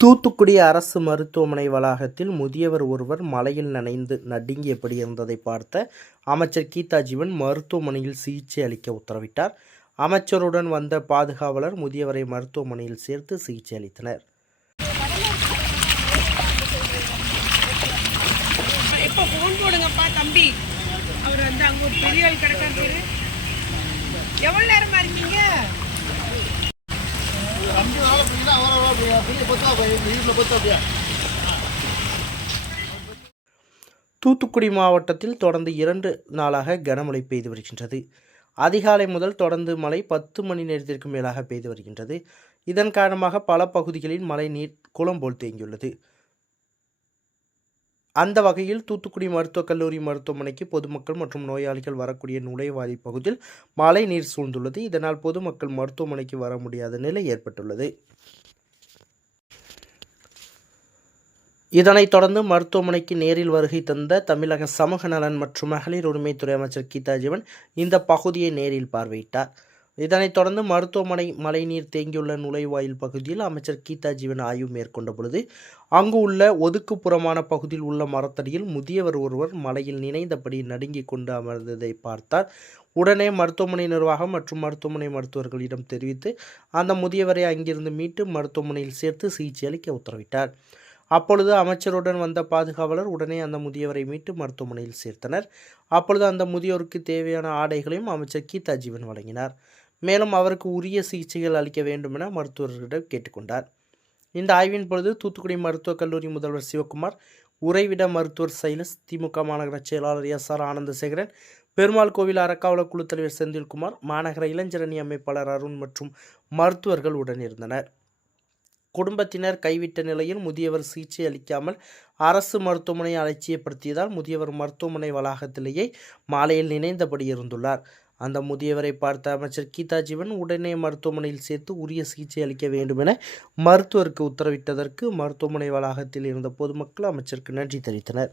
தூத்துக்குடி அரசு மருத்துவமனை வளாகத்தில் முதியவர் ஒருவர் மலையில் நனைந்து நடுங்கியபடி இருந்ததை பார்த்த அமைச்சர் கீதா ஜீவன் மருத்துவமனையில் சிகிச்சை அளிக்க உத்தரவிட்டார். அமைச்சருடன் வந்த பாதுகாவலர் முதியவரை மருத்துவமனையில் சேர்த்து சிகிச்சை அளித்தனர். இப்போ நேரமா இருக்கீங்க தம்பி அவர் வந்து அங்கே ஒரு பெரிய ஆள் கிடக்காரு பேரு எவ்வளோ நேரமா இருக்கீங்க தூத்துக்குடி மாவட்டத்தில் தொடர்ந்து இரண்டு நாளாக கனமழை பெய்து வருகின்றது. அதிகாலை முதல் தொடர்ந்து மழை பத்து மணி நேரத்திற்கு மேலாக பெய்து வருகின்றது. இதன் காரணமாக பல பகுதிகளில் மழை நீர் குளம் போல் தேங்கியுள்ளது. அந்த வகையில் தூத்துக்குடி மருத்துவக் கல்லூரி மருத்துவமனைக்கு பொதுமக்கள் மற்றும் நோயாளிகள் வரக்கூடிய நுழைவாயில் பகுதியில் மழை நீர் சூழ்ந்துள்ளது. இதனால் பொதுமக்கள் மருத்துவமனைக்கு வர முடியாத நிலை ஏற்பட்டுள்ளது. இதனைத் தொடர்ந்து மருத்துவமனைக்கு நேரில் வருகை தந்த தமிழக சமூக நலன் மற்றும் மகளிர் உரிமைத்துறை அமைச்சர் கீதா ஜீவன் இந்த பகுதியை நேரில் பார்வையிட்டார். இதனைத் தொடர்ந்து மருத்துவமனை மழைநீர் தேங்கியுள்ள நுழைவாயில் பகுதியில் அமைச்சர் கீதா ஜீவன் ஆய்வு மேற்கொண்ட பொழுது அங்கு உள்ள ஒதுக்குப்புறமான பகுதியில் உள்ள மரத்தடியில் முதியவர் ஒருவர் மலையில் நினைந்தபடி நடுங்கிக் கொண்டு அமர்ந்ததை பார்த்தார். உடனே மருத்துவமனை நிர்வாகம் மற்றும் மருத்துவமனை மருத்துவர்களிடம் தெரிவித்து அந்த முதியவரை அங்கிருந்து மீட்டு மருத்துவமனையில் சேர்த்து சிகிச்சை அளிக்க உத்தரவிட்டார். அப்பொழுது அமைச்சருடன் வந்த பாதுகாவலர் உடனே அந்த முதியவரை மீட்டு மருத்துவமனையில் சேர்த்தனர். அப்பொழுது அந்த முதியோருக்கு தேவையான ஆடைகளையும் அமைச்சர் கீதா ஜீவன் வழங்கினார். மேலும் அவருக்கு உரிய சிகிச்சைகள் அளிக்க வேண்டும் என மருத்துவர்களிடம் கேட்டுக்கொண்டார். இந்த ஆய்வின் பொழுது தூத்துக்குடி மருத்துவக் கல்லூரி முதல்வர் சிவகுமார் உறைவிட மருத்துவர் சைலஸ் திமுக மாநகர செயலாளர் எஸ் ஆர் ஆனந்தசேகரன் பெருமாள் கோவில் அறக்காவல குழு தலைவர் செந்தில்குமார் மாநகர இளைஞரணி அமைப்பாளர் அருண் மற்றும் மருத்துவர்கள் உடனிருந்தனர் குடும்பத்தினர் கைவிட்ட நிலையில் முதியவர் சிகிச்சை அளிக்காமல் அரசு மருத்துவமனையை அலட்சியப்படுத்தியதால் முதியவர் மருத்துவமனை வளாகத்திலேயே மாலையில் நினைந்தபடி இருந்துள்ளார். அந்த முதியவரை பார்த்த அமைச்சர் கீதா ஜீவன் உடனே மருத்துவமனையில் சேர்த்து உரிய சிகிச்சை அளிக்க வேண்டும் என மருத்துவருக்கு உத்தரவிட்டதற்கு மருத்துவமனை வளாகத்தில் இருந்த பொதுமக்கள் அமைச்சருக்கு நன்றி தெரிவித்தனர்.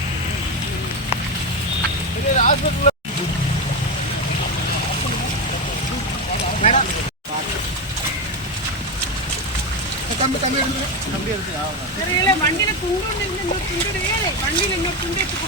தெரியல வண்டியில துண்டு ஒன்று இருந்து இன்னொரு துண்டு இருக்கு. வண்டியில இன்னொரு துண்டு எடுத்து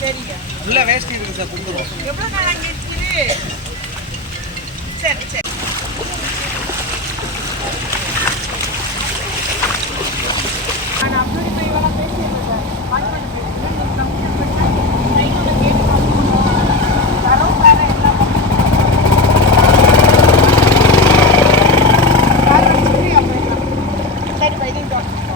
சரிங்க உள்ள வேஸ்ட் இருக்கு சார் கொடுத்துருவோம். எவ்வளோ நாள் அங்கே இருக்குது சரி சரி. நான் அப்படி போய் வேணா சார் கால் பண்ணி பேசுகிறேன் நீங்கள்